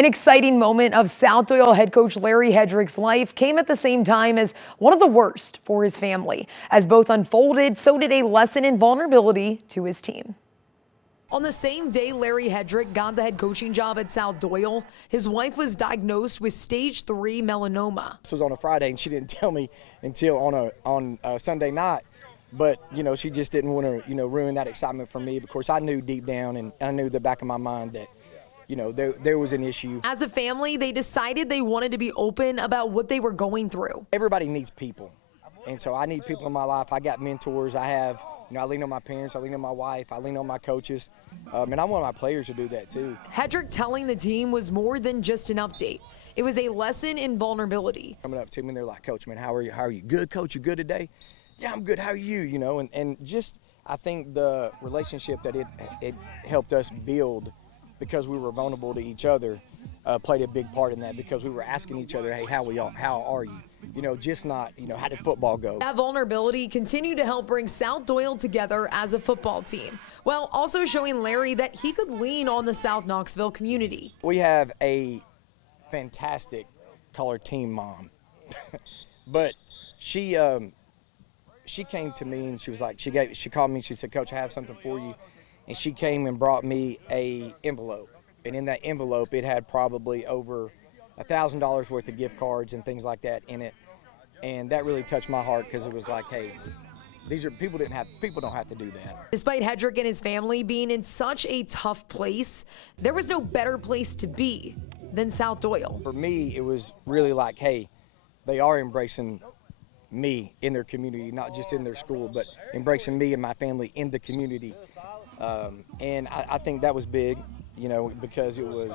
An exciting moment of South Doyle head coach Larry Headrick's life came at the same time as one of the worst for his family. As both unfolded, so did a lesson in vulnerability to his team. On the same day Larry Headrick got the head coaching job at South Doyle, his wife was diagnosed with stage 3 melanoma. This was on a Friday, and she didn't tell me until on a Sunday night. But, she just didn't want to, ruin that excitement for me. Of course, I knew deep down, and I knew the back of my mind that, there was an issue. As a family, they decided they wanted to be open about what they were going through. Everybody needs people. And so I need people in my life. I got mentors. I have, I lean on my parents. I lean on my wife. I lean on my coaches. And I want my players to do that, too. Headrick telling the team was more than just an update. It was a lesson in vulnerability. Coming up to me, and they're like, Coach, man, how are you? How are you? Good, Coach? You good today? Yeah, I'm good. How are you? And just I think the relationship that it helped us build because we were vulnerable to each other played a big part in that, because we were asking each other, hey, how are you? Just not, how did football go? That vulnerability continued to help bring South Doyle together as a football team, while also showing Larry that he could lean on the South Knoxville community. We have a fantastic color team mom, but she came to me and she was like, she called me, she said, Coach, I have something for you. And she came and brought me a envelope. And in that envelope, it had probably over $1,000 worth of gift cards and things like that in it. And that really touched my heart, because it was like, hey, these are people don't have to do that. Despite Headrick and his family being in such a tough place, there was no better place to be than South Doyle. For me, it was really like, hey, they are embracing me in their community, not just in their school, but embracing me and my family in the community. And I think that was big, because it was,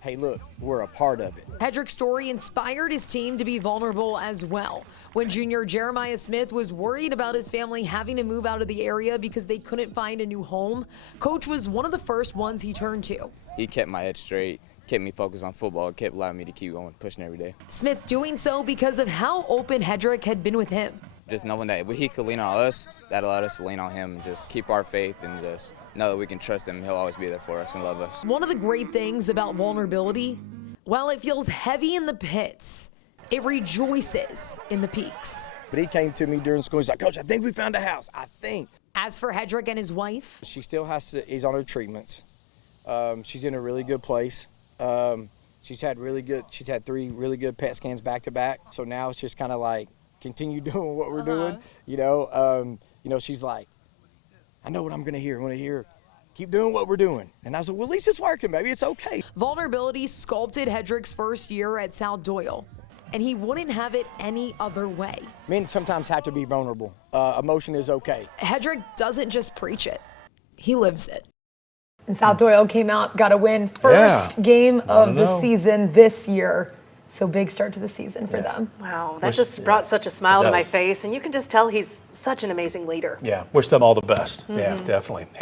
hey, look, we're a part of it. Headrick's story inspired his team to be vulnerable as well. When junior Jeremiah Smith was worried about his family having to move out of the area because they couldn't find a new home, Coach was one of the first ones he turned to. He kept my head straight, kept me focused on football, kept allowing me to keep going, pushing every day. Smith doing so because of how open Headrick had been with him. Just knowing that he could lean on us, that allowed us to lean on him and just keep our faith and just know that we can trust him. He'll always be there for us and love us. One of the great things about vulnerability, while it feels heavy in the pits, it rejoices in the peaks. But he came to me during school. He's like, Coach, I think we found a house. I think. As for Headrick and his wife, she still is on her treatments. She's in a really good place. She's had 3 really good PET scans back to back. So now it's just kind of like, continue doing what we're doing. She's like, I know what I'm going to hear. I'm going to hear, keep doing what we're doing. And I was like, well, at least it's working, baby. It's okay. Vulnerability sculpted Headrick's first year at South Doyle, and he wouldn't have it any other way. Men sometimes have to be vulnerable. Emotion is okay. Headrick doesn't just preach it, he lives it. And South Doyle came out, got a win. First game of the season this year. So big start to the season for them. Wow, that just brought such a smile to my face, and you can just tell he's such an amazing leader. Yeah, wish them all the best. Yeah, definitely. Hey.